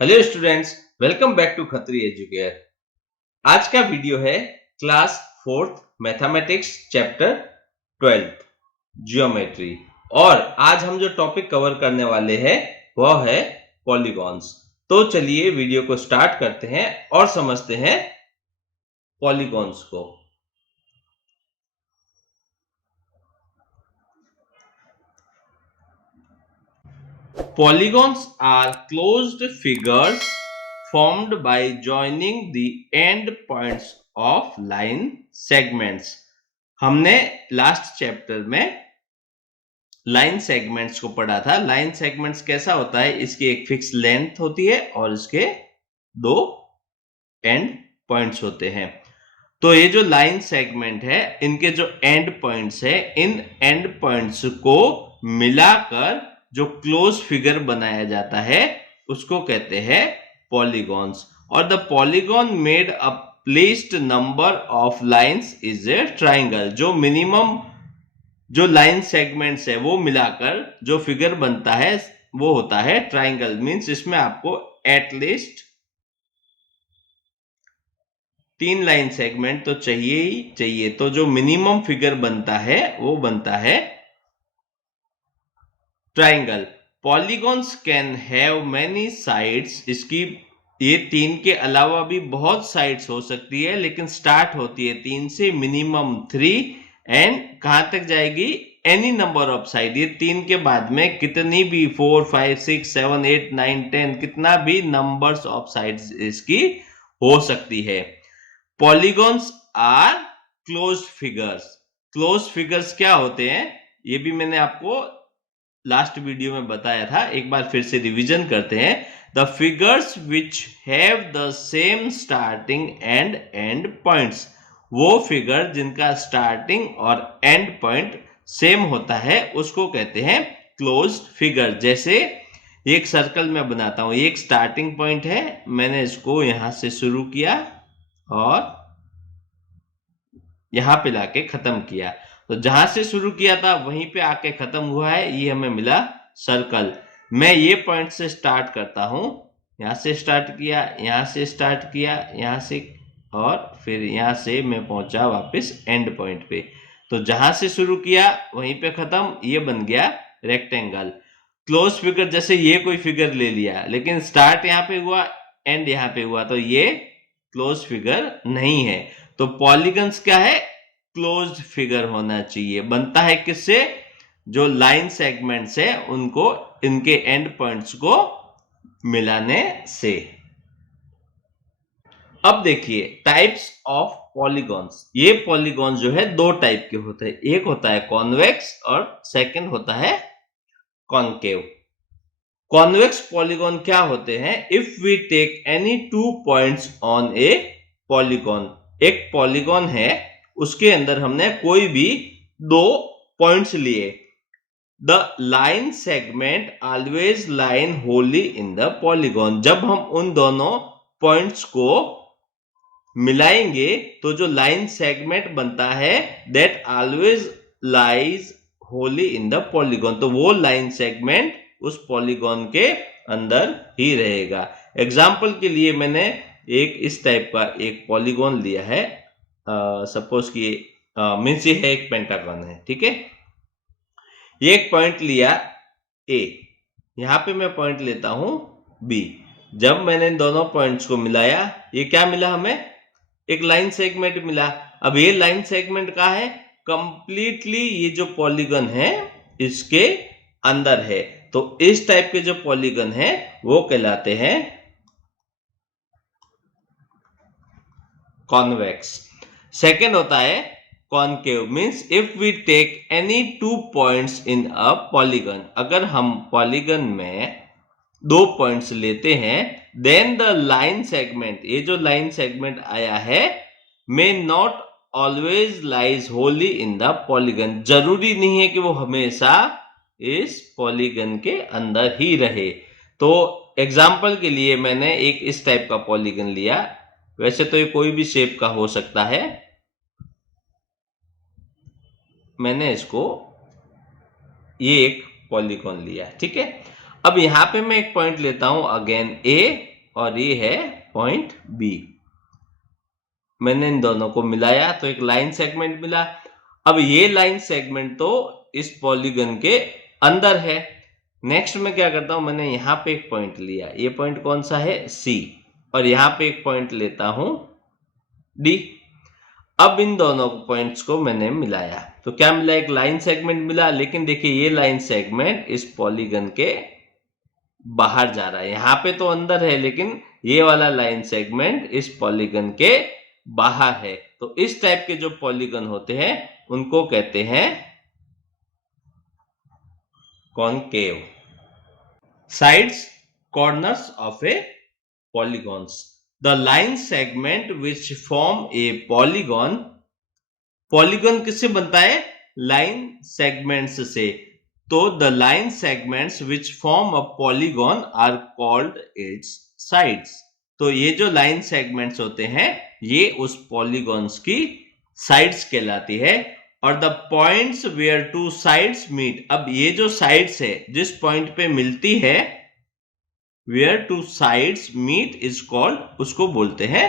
Hello students, welcome back to Khatri Educare. आज का video है class 4th mathematics chapter 12th geometry. और आज हम जो टॉपिक कवर करने वाले हैं वह है पॉलीगॉन्स। तो चलिए वीडियो को स्टार्ट करते हैं और समझते हैं पॉलीगॉन्स को। Polygons are closed figures formed by joining the end points of line segments। हमने लास्ट चैप्टर में लाइन सेगमेंट्स को पढ़ा था। लाइन सेगमेंट्स कैसा होता है, इसकी एक फिक्स लेंथ होती है और इसके दो एंड पॉइंट्स होते हैं। तो ये जो लाइन सेगमेंट है, इनके जो एंड पॉइंट्स है, इन एंड पॉइंट्स को मिलाकर जो क्लोज फिगर बनाया जाता है उसको कहते हैं पॉलीगॉन्स। और the polygon made a placed number of lines is a triangle. जो मिनिमम जो लाइन सेगमेंट्स है वो मिलाकर जो फिगर बनता है वो होता है ट्राइंगल। मींस इसमें आपको एटलीस्ट 3 लाइन सेगमेंट तो चाहिए ही चाहिए। तो जो मिनिमम फिगर बनता है वो बनता है triangle. Polygons can have many sides. इसकी ये 3 के अलावा भी बहुत साइड्स हो सकती है, लेकिन स्टार्ट होती है 3 से, मिनिमम 3, एंड कहां तक जाएगी, एनी नंबर ऑफ साइड। ये 3 के बाद में कितनी भी 4, 5, 6, 7, 8, 9, 10 कितना भी नंबर्स ऑफ साइड्स इसकी हो सकती है। Polygons are closed figures. Closed figures क्या होते हैं ये भी मैंने आपको लास्ट वीडियो में बताया था, एक बार फिर से रिवीजन करते हैं। The figures which have the same starting and and points. वो फिगर जिनका स्टार्टिंग और एंड पॉइंट सेम होता है उसको कहते हैं क्लोज्ड फिगर। जैसे एक सर्कल में बनाता हूं, ये एक स्टार्टिंग पॉइंट है, मैंने इसको यहां से शुरू किया और यहां पे लाके खत्म किया। तो जहां से शुरू किया था वहीं पे आके खत्म हुआ है, ये हमें मिला सर्कल। मैं ये पॉइंट से स्टार्ट करता हूं, यहां से स्टार्ट किया, यहां से स्टार्ट किया, यहां से, और फिर यहां से मैं पहुंचा वापस एंड पॉइंट पे। तो जहां से शुरू किया वहीं पे खत्म, ये बन गया रेक्टेंगल। क्लोज फिगर, जैसे ये कोई फिगर ले लिया लेकिन स्टार्ट यहां पे हुआ एंड यहां पे हुआ, तो ये क्लोज फिगर नहीं है। तो पॉलीगन्स क्या है, क्लोज्ड फिगर होना चाहिए। बनता है किससे, जो लाइन सेगमेंट्स है उनको इनके एंड पॉइंट्स को मिलाने से। अब देखिए टाइप्स ऑफ पॉलीगॉन्स। ये पॉलीगॉन जो है दो टाइप के होते हैं, एक होता है कॉन्वेक्स और सेकंड होता है कॉन्केव। कॉन्वेक्स पॉलीगॉन क्या होते हैं, if we take any 2 points on a polygon. एक पॉलीगॉन है, उसके अंदर हमने कोई भी 2 पॉइंट्स लिए, the line segment always line wholly in the polygon. जब हम उन दोनों पॉइंट्स को मिलाएंगे तो जो लाइन सेगमेंट बनता है that always lies Holi in the polygon. तो वो लाइन सेगमेंट उस पॉलीगॉन के अंदर ही रहेगा। एग्जाम्पल के लिए मैंने एक इस टाइप का एक पॉलीगॉन लिया है, सपोज कि मीन्स ये है एक पेंटागन है, ठीक है। ये एक पॉइंट लिया ए, यहां पे मैं पॉइंट लेता हूं बी। जब मैंने इन दोनों पॉइंट्स को मिलाया, ये क्या मिला हमें, एक लाइन सेगमेंट मिला। अब ये लाइन सेगमेंट का है, कंप्लीटली ये जो पॉलीगन है इसके अंदर है। तो इस टाइप के जो पॉलीगन है वो कहलाते हैं कॉन्वेक्स। सेकंड होता है concave, means if we take any 2 points in a polygon. अगर हम पॉलीगन में 2 पॉइंट्स लेते हैं, देन द लाइन सेगमेंट, ये जो लाइन सेगमेंट आया है, may not always lies Holi in the polygon. जरूरी नहीं है कि वो हमेशा इस पॉलीगन के अंदर ही रहे। तो एग्जाम्पल के लिए मैंने एक इस टाइप का पॉलीगन लिया, वैसे तो ये कोई भी शेप का हो सकता है, मैंने इसको ये एक पॉलीगॉन लिया, ठीक है। अब यहां पे मैं एक पॉइंट लेता हूं अगेन ए, और ये है पॉइंट बी। मैंने इन दोनों को मिलाया तो एक लाइन सेगमेंट मिला। अब ये लाइन सेगमेंट तो इस पॉलीगन के अंदर है। नेक्स्ट में क्या करता हूं, मैंने यहां पे एक पॉइंट लिया, ये पॉइंट कौन सा है, सी, और यहां पे एक पॉइंट लेता हूं डी। अब इन दोनों पॉइंट्स को मैंने मिलाया तो क्या मिला, एक लाइन सेगमेंट मिला। लेकिन देखिए ये लाइन सेगमेंट इस पॉलीगन के बाहर जा रहा है, यहां पे तो अंदर है लेकिन ये वाला लाइन सेगमेंट इस पॉलीगन के बाहर है। तो इस टाइप के जो पॉलीगन होते हैं उनको कहते हैं concave. Sides, corners of A polygons. The line segment which form a polygon, polygon किससे बनता है, लाइन सेगमेंट्स से। तो the line segments which form a polygon are called its sides. तो ये जो लाइन सेगमेंट्स होते हैं ये उस पॉलीगॉन्स की साइड्स कहलाती है। और the points where two sides meet, अब ये जो साइड्स है जिस पॉइंट पे मिलती है, where two sides meet is called, उसको बोलते हैं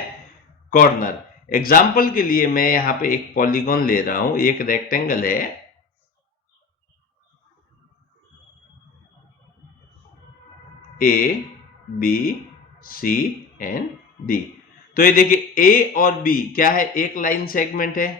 कॉर्नर। एग्जाम्पल के लिए मैं यहां पे एक पॉलीगॉन ले रहा हूं, एक रेक्टेंगल है, A B C and D. तो ये देखिए ए और बी क्या है, एक लाइन सेगमेंट है,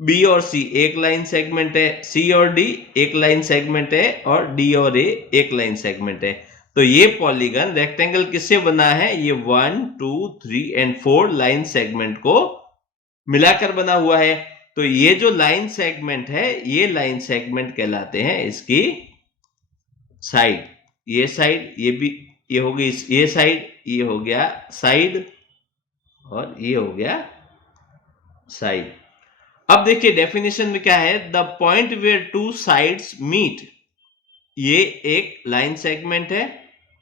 बी और सी एक लाइन सेगमेंट है, सी और डी एक लाइन सेगमेंट है, और डी और ए एक लाइन सेगमेंट है। तो ये पॉलीगन रेक्टेंगल किससे बना है, ये 1 2 3 एंड 4 लाइन सेगमेंट को मिलाकर बना हुआ है। तो ये जो लाइन सेगमेंट है ये लाइन सेगमेंट कहलाते हैं इसकी साइड। ये भी, ये हो गई ये साइड, ये हो गया साइड, और ये हो गया साइड। अब देखिए डेफिनेशन में क्या है, the point where two sides meet, ये एक लाइन सेगमेंट है,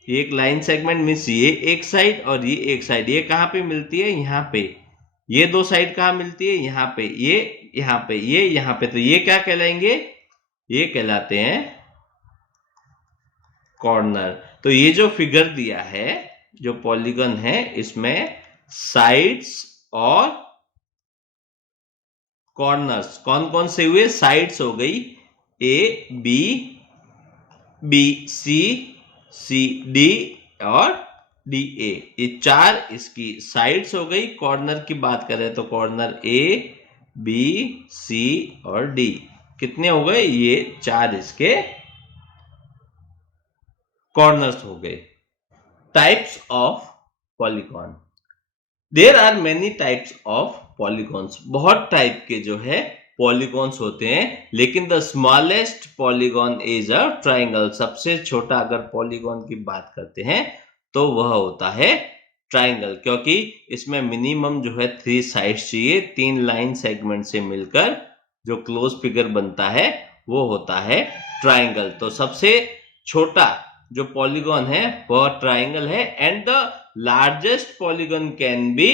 ये एक लाइन सेगमेंट मीन्स ये एक साइड और ये एक साइड, ये कहां पे मिलती है, यहां पे। ये दो साइड कहां मिलती है, यहां पे, ये यहां पे, ये यहां पे। तो ये क्या कहलाएंगे, ये कहलाते हैं कॉर्नर। तो ये जो फिगर दिया है, जो पॉलीगन है, इसमें साइड्स और कॉर्नर्स कौन कौन से हुए, साइड्स हो गई A B, B C, C D और डी ए, ये चार इसकी साइड्स हो गई। कॉर्नर की बात करें तो कॉर्नर ए बी सी और डी कितने हो गए, ये चार इसके कॉर्नर्स हो गए। Types of polygon, there are many types of polygons, बहुत टाइप के जो है पॉलीगॉन्स होते हैं। लेकिन the smallest polygon is a triangle, सबसे छोटा अगर पॉलीगॉन की बात करते हैं तो वह होता है ट्राइंगल, क्योंकि इसमें मिनिमम जो है 3 साइड्स चाहिए। 3 लाइन सेगमेंट से मिलकर जो क्लोज फिगर बनता है वो होता है ट्राइंगल। तो सबसे छोटा जो पॉलीगॉन है वह ट्राइंगल है। And the largest polygon can be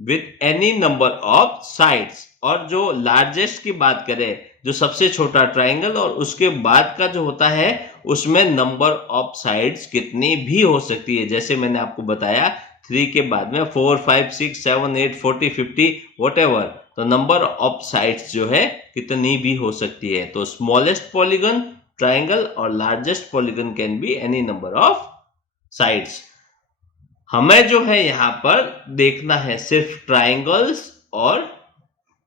with any number of sides, और जो लार्जेस्ट की बात करें, जो सबसे छोटा ट्राइंगल, और उसके बाद का जो होता है उसमें नंबर ऑफ साइड्स कितनी भी हो सकती है। जैसे मैंने आपको बताया 3 के बाद में 4 5 6 7 8 40 50 व्हाटएवर, तो नंबर ऑफ साइड्स जो है कितनी भी हो सकती है। तो स्मॉलेस्ट पॉलीगन ट्राइंगल और largest polygon can be any number of sides. हमें जो है यहां पर देखना है सिर्फ ट्राइंगल्स और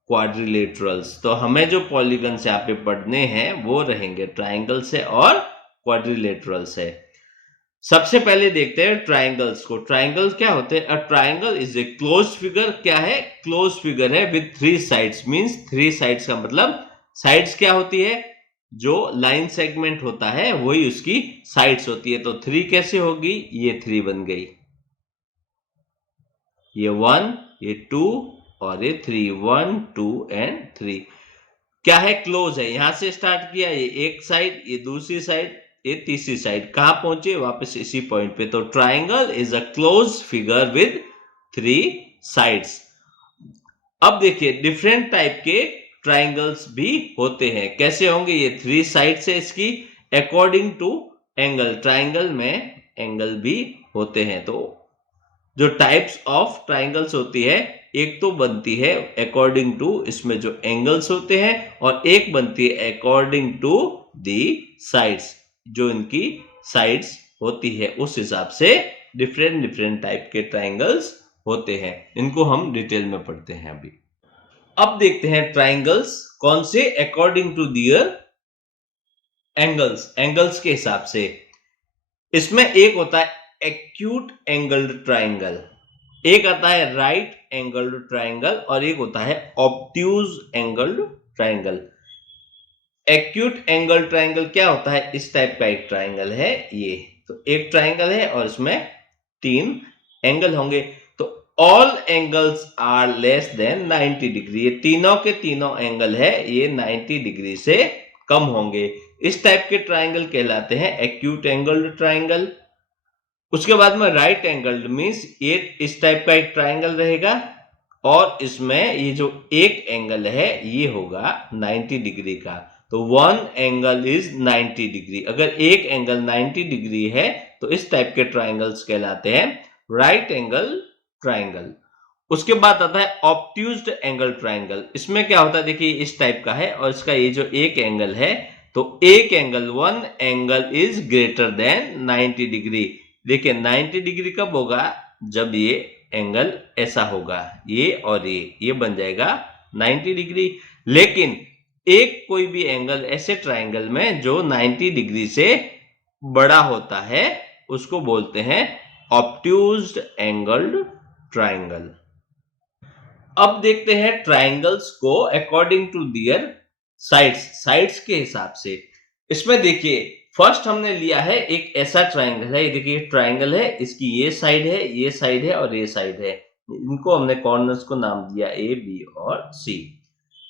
क्वाड्रिलेटरल्स। तो हमें जो पॉलीगन यहाँ पे पढ़ने हैं वो रहेंगे ट्राइंगल से और क्वाड्रिलेटरल से। सबसे पहले देखते हैं ट्राइंगल्स को। ट्राइंगल्स क्या होते हैं, a triangle is a close figure, क्या है, क्लोज फिगर है विद 3 साइड्स, मींस 3 साइड्स का मतलब साइड्स क्या होती है, जो लाइन सेगमेंट होता है वही उसकी साइड्स होती है। तो 3 कैसे होगी, ये 3 बन गई, ये 1, ये 2 और ये 3, 1 2 एंड 3 क्या है, क्लोज है। यहां से स्टार्ट किया, ये एक साइड, ये दूसरी साइड, ये तीसरी साइड, कहां पहुंचे, वापस इसी पॉइंट पे। तो triangle is a close figure with 3 sides. अब देखिए डिफरेंट टाइप के ट्राइंगल्स भी होते हैं, कैसे होंगे, ये 3 साइड्स है इसकी, अकॉर्डिंग टू एंगल, ट्राइंगल में एंगल भी होते हैं। तो जो टाइप्स ऑफ ट्राइंगल्स होती है, एक तो बनती है अकॉर्डिंग टू इसमें जो एंगल्स होते हैं, और एक बनती है अकॉर्डिंग टू दी साइड्स, जो इनकी साइड्स होती है उस हिसाब से डिफरेंट डिफरेंट टाइप के ट्राइंगल्स होते हैं। इनको हम डिटेल में पढ़ते हैं अभी। अब देखते हैं ट्राइंगल्स कौन से according to their angles, angles के हिसाब से। इसमें एक होता है एक्यूट एंगल्ड ट्राइंगल, एक आता है राइट एंगल्ड ट्राइंगल, और एक होता है obtuse angled triangle. Acute angle triangle क्या होता है? इस टाइप का एक ट्राइंगल है ये। तो एक ट्राइंगल है और इसमें 3 एंगल होंगे। तो all angles are less than 90 degree, ये तीनों के तीनों एंगल है ये 90 डिग्री से कम होंगे। इस टाइप के ट्राइंगल कहलाते हैं एक्यूट एंगल्ड ट्राइंगल। उसके बाद में राइट एंगल्ड मीन्स ये इस टाइप का एक ट्राइंगल रहेगा, और इसमें ये जो एक एंगल है ये होगा 90 डिग्री का। तो वन एंगल इज 90 डिग्री। अगर एक एंगल 90 डिग्री है तो इस टाइप के ट्राइंगल्स कहलाते हैं राइट एंगल ट्राइंगल। उसके बाद आता है ऑब्ट्यूज्ड एंगल ट्राइंगल। इसमें क्या होता है, देखिए इस टाइप का है और इसका ये जो एक एंगल है, तो एक angle, one angle is greater than 90 degree. देखिए 90 डिग्री कब होगा? जब ये एंगल ऐसा होगा, ये और ये बन जाएगा 90 डिग्री। लेकिन एक कोई भी एंगल ऐसे ट्राइंगल में जो 90 डिग्री से बड़ा होता है उसको बोलते हैं ऑब्ट्यूज्ड एंगल्ड ट्राइंगल। अब देखते हैं ट्राइंगल्स को according to their sides, sides के हिसाब से। इसमें देखिए फर्स्ट हमने लिया है एक ऐसा ट्राइंगल है, ये देखिए ट्राइंगल है, इसकी ये साइड है, ये साइड है और ये साइड है। इनको हमने कॉर्नर्स को नाम दिया ए, बी और सी।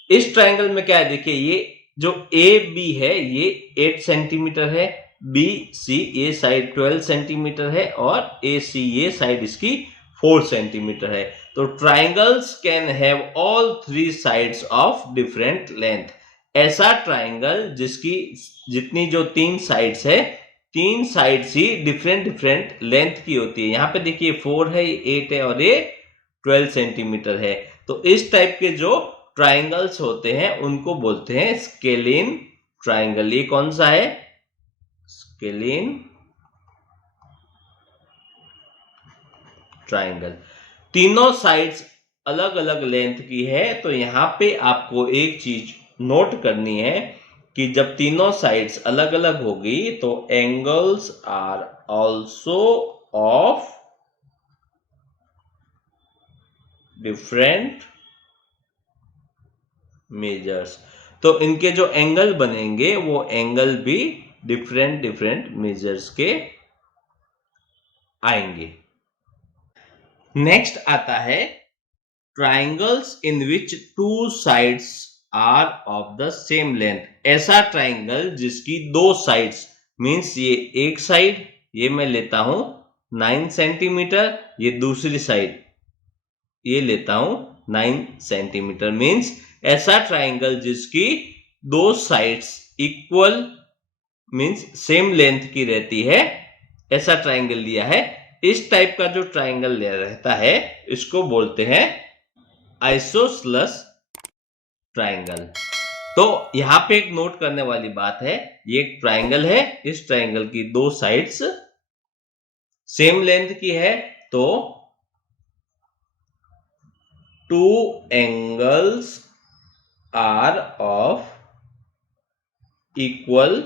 इस ट्राइंगल में क्या है, देखिए ये जो ए बी है ये 8 सेंटीमीटर है, बी सी ये साइड 12 सेंटीमीटर है, और ए सी ये साइड इसकी 4 सेंटीमीटर है। तो triangles can have all 3 sides of different length. ऐसा ट्राइंगल जिसकी जितनी जो 3 साइड्स है, 3 साइड्स ही डिफरेंट डिफरेंट लेंथ की होती है। यहाँ पे देखिए 4 है, 8 है और ये 12 सेंटीमीटर है। तो इस टाइप के जो ट्राइंगल्स होते हैं उनको बोलते हैं स्केलिन ट्राइंगल। ये कौन सा है? Scalene triangle. तीनों साइड्स अलग अलग लेंथ की है। तो यहां पे आपको एक चीज नोट करनी है कि जब तीनों साइड्स अलग अलग होगी तो angles are also of different measures. तो इनके जो एंगल बनेंगे वो एंगल भी डिफरेंट डिफरेंट मेजर्स के आएंगे। नेक्स्ट आता है triangles in which 2 sides are of the same length. ऐसा ट्राइंगल जिसकी 2 साइड्स मींस ये एक साइड ये मैं लेता हूं 9 सेंटीमीटर, ये दूसरी साइड ये लेता हूं 9 सेंटीमीटर। मींस ऐसा ट्राइंगल जिसकी 2 sides equal means same length की रहती है, ऐसा ट्राइंगल लिया है। इस टाइप का जो ट्राइंगल रहता है इसको बोलते हैं आइसोसेलेस ट्राइंगल। तो यहां पे एक नोट करने वाली बात है, ये एक ट्राइंगल है, इस ट्राइंगल की 2 साइड्स सेम लेंथ की है, तो 2 angles are of equal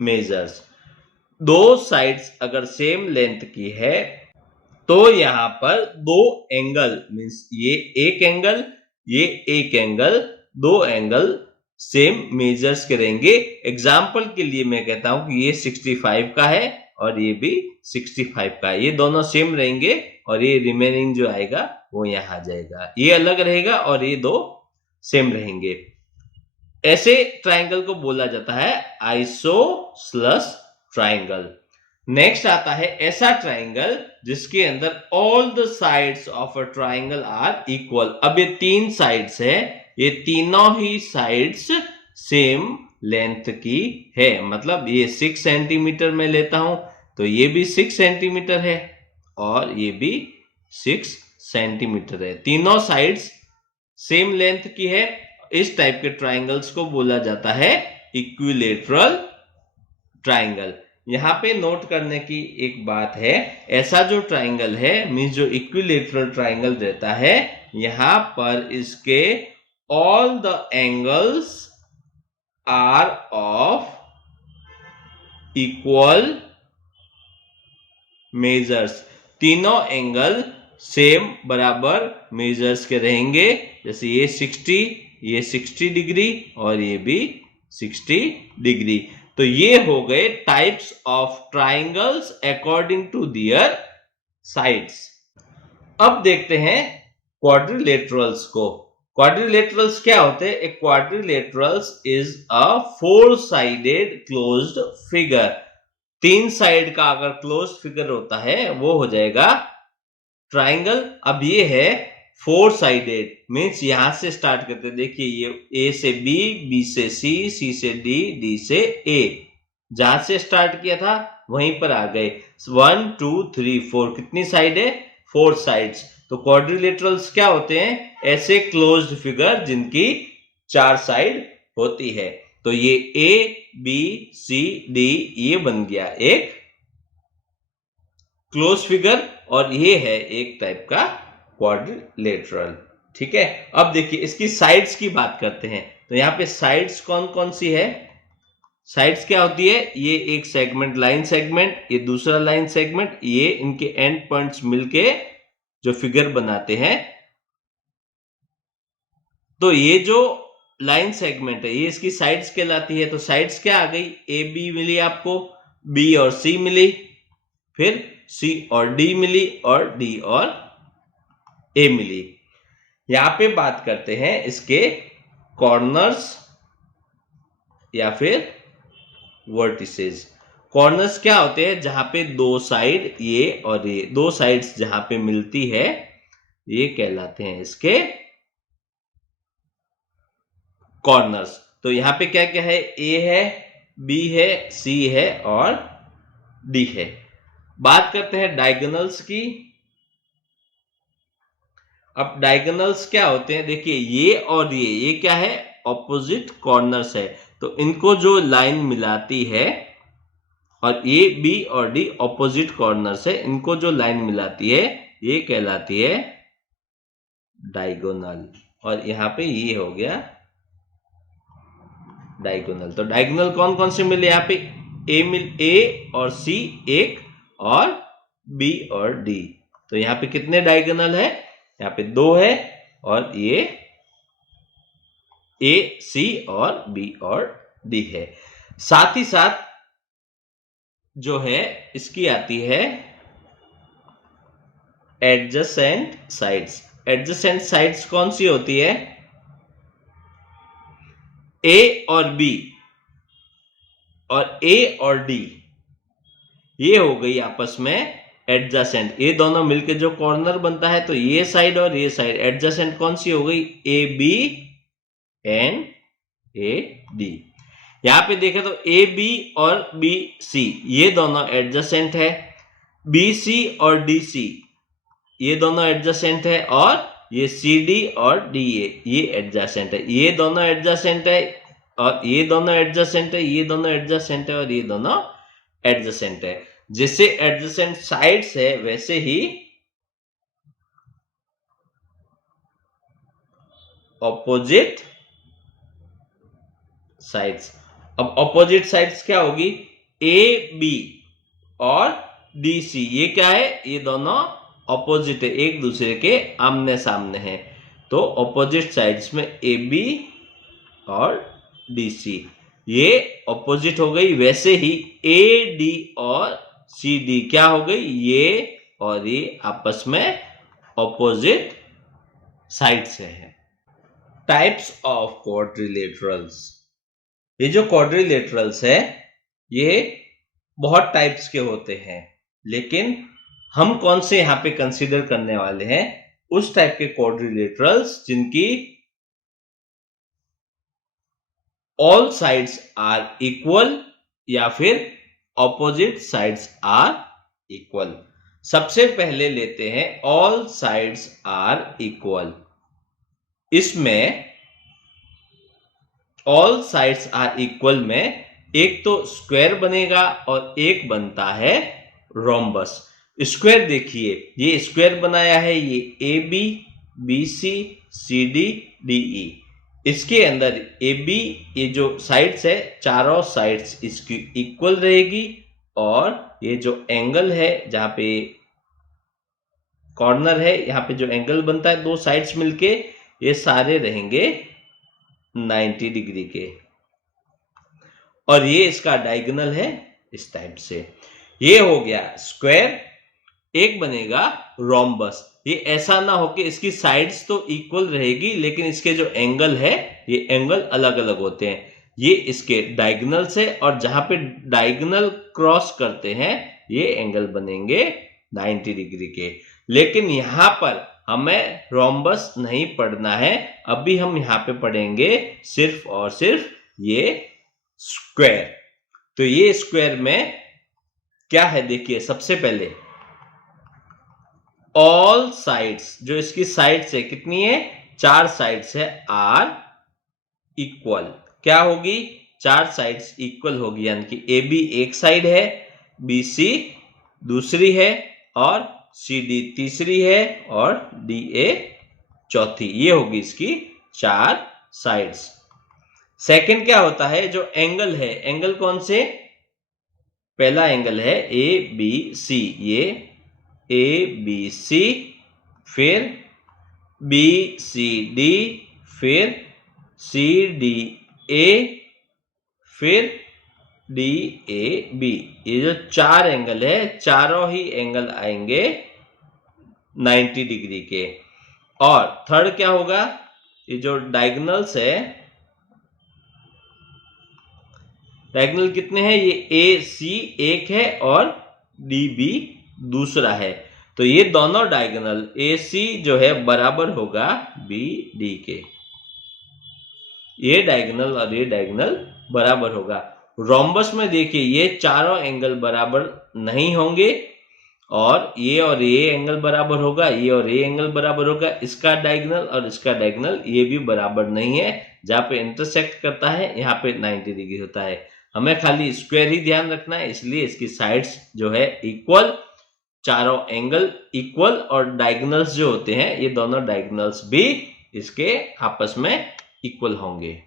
measures. 2 sides अगर सेम लेंथ की है तो यहां पर 2 एंगल मींस ये एक एंगल, ये एक एंगल, 2 एंगल सेम मेजर्स के रहेंगे। एग्जाम्पल के लिए मैं कहता हूं कि ये 65 का है और ये भी 65 का है, ये दोनों सेम रहेंगे और ये रिमेनिंग जो आएगा वो यहां आ जाएगा। ये अलग रहेगा और ये 2 सेम रहेंगे। ऐसे ट्राइंगल को बोला जाता है आइसोसेलेस ट्राइंगल। नेक्स्ट आता है ऐसा ट्राइंगल जिसके अंदर all the sides of a triangle are equal. अब ये 3 साइड्स है, ये तीनों ही साइड्स सेम लेंथ की है, मतलब ये 6 सेंटीमीटर में लेता हूं तो ये भी 6 सेंटीमीटर है और ये भी 6 सेंटीमीटर है। तीनों साइड्स सेम लेंथ की है। इस टाइप के ट्राइंगल्स को बोला जाता है इक्विलेटरल ट्राइंगल। यहां पे नोट करने की एक बात है, ऐसा जो ट्राइंगल है मींस जो इक्विलेटरल ट्राइंगल रहता है, यहां पर इसके all the angles are of equal measures. तीनों एंगल सेम बराबर मेजर्स के रहेंगे। जैसे ये 60 डिग्री और ये भी 60 डिग्री। तो ये हो गए types of triangles according to their sides. अब देखते हैं क्वाड्रिलेटरल्स को। क्वाड्रिलेटरल्स क्या होते हैं? A quadrilaterals is a 4 sided closed figure. 3 side का अगर क्लोज फिगर होता है वो हो जाएगा ट्राइंगल। अब ये है 4 साइडेड, मीन्स यहां से स्टार्ट करते हैं। देखिए ये ए से बी, बी से सी, सी से डी, डी से ए। जहां से स्टार्ट किया था वहीं पर आ गए। 1 2 3 4 कितनी साइड है? 4 साइड्स। तो क्वाड्रिलेटरल्स क्या होते हैं? ऐसे क्लोज्ड फिगर जिनकी 4 साइड होती है। तो ये ए बी सी डी ये बन गया एक क्लोज फिगर और ये है एक टाइप का क्वाड्रिलेटरल। ठीक है, अब देखिए इसकी साइड्स की बात करते हैं। तो यहां पे साइड्स कौन कौन सी है? साइड्स क्या होती है? ये एक सेगमेंट, लाइन सेगमेंट, ये दूसरा लाइन सेगमेंट, ये इनके एंड पॉइंट्स मिलके जो फिगर बनाते हैं। तो ये जो लाइन सेगमेंट है ये इसकी साइड्स कहलाती है। तो साइड्स क्या आ गई? ए बी मिली आपको, बी और सी मिली, फिर सी और डी मिली और डी और ए मिली। यहां पे बात करते हैं इसके कॉर्नर्स या फिर वर्टिसेस। कॉर्नर्स क्या होते हैं? जहां पे दो साइड ये और ये, दो साइड्स जहां पे मिलती है ये कहलाते हैं इसके कॉर्नर्स। तो यहां पे क्या क्या है? ए है, बी है, सी है और डी है। बात करते हैं डायगोनल्स की। अब डायगोनल्स क्या होते हैं? देखिए ये और ये क्या है? ऑपोजिट कॉर्नर्स है। तो इनको जो लाइन मिलाती है, और ए बी और डी ऑपोजिट कॉर्नर्स है, इनको जो लाइन मिलाती है ये कहलाती है डायगोनल। और यहां पे ये हो गया डायगोनल। तो डायगोनल कौन कौन से मिले यहाँ पे? ए और सी एक और बी और डी। तो यहाँ पे कितने डायगोनल है? यहाँ पे 2 है और ये ए सी और बी और डी है। साथ ही साथ जो है इसकी आती है एडजेसेंट साइड्स। एडजेसेंट साइड्स कौन सी होती है? ए और बी और ए और डी ये हो गई आपस में एडजेसेंट। ये दोनों मिलके जो कॉर्नर बनता है, तो ये साइड और ये साइड एडजेसेंट कौन सी हो गई? A B and A D. यहां पे देखें तो ए बी और बी सी ये दोनों एडजेसेंट है। बी सी और डी सी ये दोनों एडजेसेंट है। और ये सी डी और डी ए ये एडजेसेंट है। ये दोनों एडजेसेंट है और ये दोनों एडजेसेंट है। ये दोनों एडजेसेंट है और ये दोनों एडजेसेंट है। जैसे एडजेसेंट साइड्स है वैसे ही ऑपोजिट साइड्स। अब ऑपोजिट साइड्स क्या होगी? ए बी और डी सी ये क्या है? ये दोनों ऑपोजिट है, एक दूसरे के आमने सामने हैं। तो ऑपोजिट साइड्स में ए बी और डी सी ये ऑपोजिट हो गई। वैसे ही ए डी और सी डी क्या हो गई? ये और ये आपस में ऑपोजिट साइड से है। Types of quadrilaterals. ये जो क्वाड्रिलेटरल्स है ये बहुत टाइप्स के होते हैं, लेकिन हम कौन से यहां पे कंसीडर करने वाले हैं? उस टाइप के क्वाड्रिलेटरल्स जिनकी ऑल साइड्स आर इक्वल या फिर ऑपोजिट साइड्स आर इक्वल। सबसे पहले लेते हैं ऑल साइड्स आर इक्वल। इसमें ऑल साइड्स आर इक्वल में एक तो स्क्वायर बनेगा और एक बनता है रोम्बस। स्क्वायर देखिए, ये स्क्वायर बनाया है, ये A B, B C, C D, D E. इसके अंदर ए बी, ये जो साइड्स है, चारों साइड्स इसकी इक्वल रहेगी, और ये जो एंगल है, जहां पे कॉर्नर है, यहाँ पे जो एंगल बनता है दो साइड्स मिलके, ये सारे रहेंगे 90 डिग्री के। और ये इसका डायगोनल है इस टाइप से। ये हो गया स्क्वायर। एक बनेगा रोम्बस। ये ऐसा ना हो कि इसकी साइड्स तो इक्वल रहेगी लेकिन इसके जो एंगल है, ये एंगल अलग अलग होते हैं। ये इसके डायगोनल से, और जहां पे डायगोनल क्रॉस करते हैं ये एंगल बनेंगे 90 डिग्री के। लेकिन यहां पर हमें रोम्बस नहीं पढ़ना है, अभी हम यहां पे पढ़ेंगे सिर्फ और सिर्फ ये स्क्वायर। तो ये स्क्वायर में क्या है देखिए, सबसे पहले ऑल साइड्स, जो इसकी साइड्स है कितनी है, 4 साइड्स है, आर इक्वल। क्या होगी, 4 साइड्स इक्वल होगी, यानी कि ए बी एक साइड है, बी सी दूसरी है, और सी डी तीसरी है, और डी ए चौथी। ये होगी इसकी 4 साइड्स। सेकंड क्या होता है, जो एंगल है, एंगल कौन से, पहला एंगल है ए बी सी, ये ए बी सी, फिर बी सी डी, फिर सी डी ए, फिर डी ए बी। ये जो 4 एंगल है, चारों ही एंगल आएंगे 90 डिग्री के। और थर्ड क्या होगा, ये जो डायगोनल्स है, डायगोनल कितने हैं, ये ए सी एक है और डी बी दूसरा है। तो ये दोनों डायगोनल ए सी जो है बराबर होगा बी डी के। ये डायगोनल और ये डायगोनल बराबर होगा। रोम्बस में देखिए ये चारों एंगल बराबर नहीं होंगे, और ये एंगल बराबर होगा, ये और ये एंगल बराबर होगा। इसका डायगोनल और इसका डायगोनल ये भी बराबर नहीं है, जहां पे इंटरसेक्ट करता है यहाँ पे 90 डिग्री होता है। हमें खाली स्क्वायर ही ध्यान रखना है, इसलिए इसकी साइड्स जो है इक्वल, चारों एंगल इक्वल, और डायगोनल्स जो होते हैं ये दोनों डायगोनल्स भी इसके आपस में इक्वल होंगे।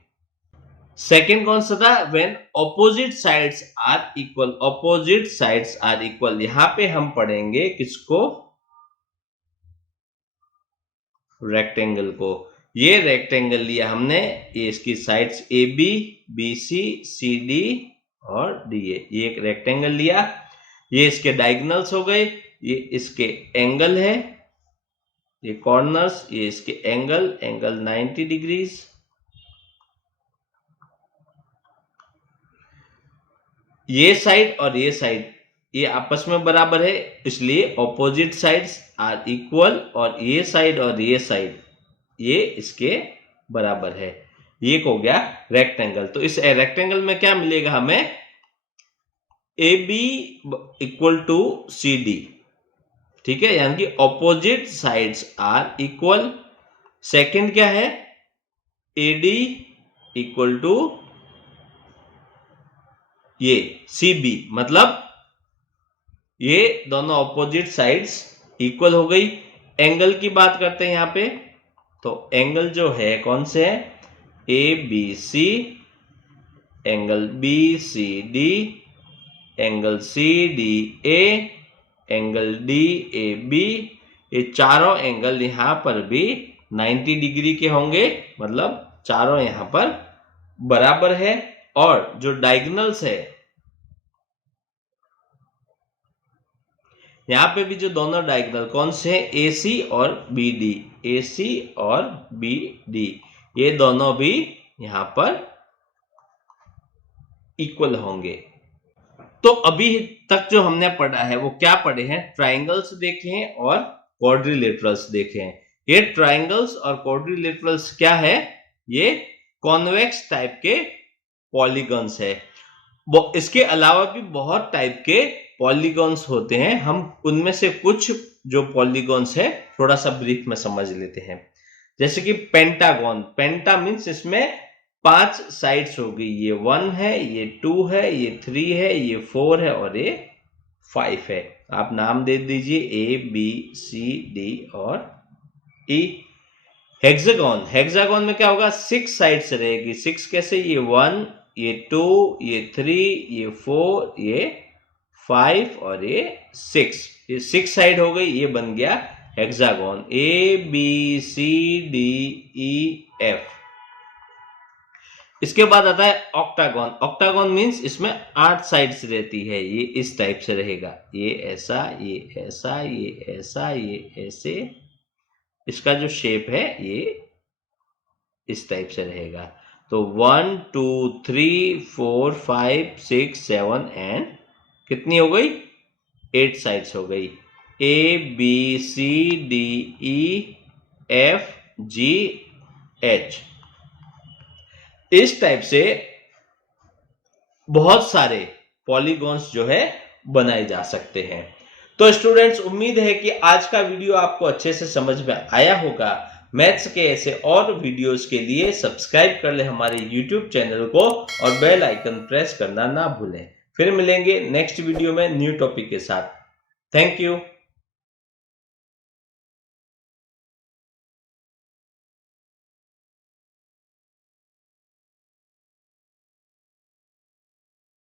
सेकेंड कौन सा था, when opposite sides are equal. Opposite sides are equal, यहां पे हम पढ़ेंगे किसको, रेक्टेंगल को। ये रेक्टेंगल लिया हमने, ये इसकी sides A B, B C, C D और डी ए। ये एक रेक्टेंगल लिया, ये इसके डायगोनल्स हो गए, ये इसके एंगल है, ये कॉर्नर्स, ये इसके एंगल 90 डिग्रीज। ये साइड और ये साइड ये आपस में बराबर है, इसलिए ऑपोजिट साइड्स आर इक्वल, और ये साइड और ये साइड ये इसके बराबर है। ये हो गया रेक्टेंगल। तो इस रेक्टेंगल में क्या मिलेगा हमें, A B equal to C D, ठीक है, यानी कि opposite sides are equal. Second क्या है, ए डी इक्वल टू ये सी बी, मतलब ये दोनों ऑपोजिट साइड्स इक्वल हो गई। एंगल की बात करते हैं यहां पे, तो एंगल जो है कौन से है, A B C, angle B C D, angle C D A, angle D A B. ये चारों एंगल यहां पर भी 90 डिग्री के होंगे, मतलब चारों यहां पर बराबर है। और जो डायगोनल्स है, यहां पे भी जो दोनों डायगोनल कौन से हैं, ए सी और बी डी, ए सी और बी डी, ये दोनों भी यहां पर इक्वल होंगे। तो अभी तक जो हमने पढ़ा है वो क्या पढ़े हैं, ट्राइंगल्स देखे हैं और क्वाड्रिलेटरल्स देखे हैं। ये ट्राइंगल्स और क्वाड्रिलेटरल्स क्या है, ये कॉन्वेक्स टाइप के पॉलीगॉन्स है। वो इसके अलावा भी बहुत टाइप के पॉलीगॉन्स होते हैं। हम उनमें से कुछ जो पॉलीगॉन्स है थोड़ा सा ब्रीफ में समझ लेते हैं। जैसे कि पेंटागन, पेंटा मीन्स इसमें 5 साइड्स हो गई। ये 1 है, ये 2 है, ये 3 है, ये 4 है और ये 5 है। आप नाम दे दीजिए ए बी सी डी और ई। हेक्सागन, हेक्सागन में क्या होगा, 6 साइड्स रहेगी। 6 कैसे, ये 1, ये 2, ये 3, ये 4, ये 5 और ये 6। ये 6 साइड हो गई, ये बन गया hexagon. A B C D E F. इसके बाद आता है ऑक्टागन। ऑक्टागन मीन्स इसमें 8 साइड्स रहती है। ये इस टाइप से रहेगा, ये ऐसा, ये ऐसा, ये ऐसा, ये ऐसे। इसका जो शेप है ये इस टाइप से रहेगा। तो 1 2 3 4 5 6 7 एंड कितनी हो गई, 8 साइड्स हो गई। A B C D E F G H. इस टाइप से बहुत सारे पॉलीगॉन्स जो है बनाए जा सकते हैं। तो स्टूडेंट्स, उम्मीद है कि आज का वीडियो आपको अच्छे से समझ में आया होगा। मैथ्स के ऐसे और वीडियोस के लिए सब्सक्राइब कर ले हमारे YouTube चैनल को और बेल आइकन प्रेस करना ना भूलें। फिर मिलेंगे नेक्स्ट वीडियो में न्यू टॉपिक के साथ। Thank you.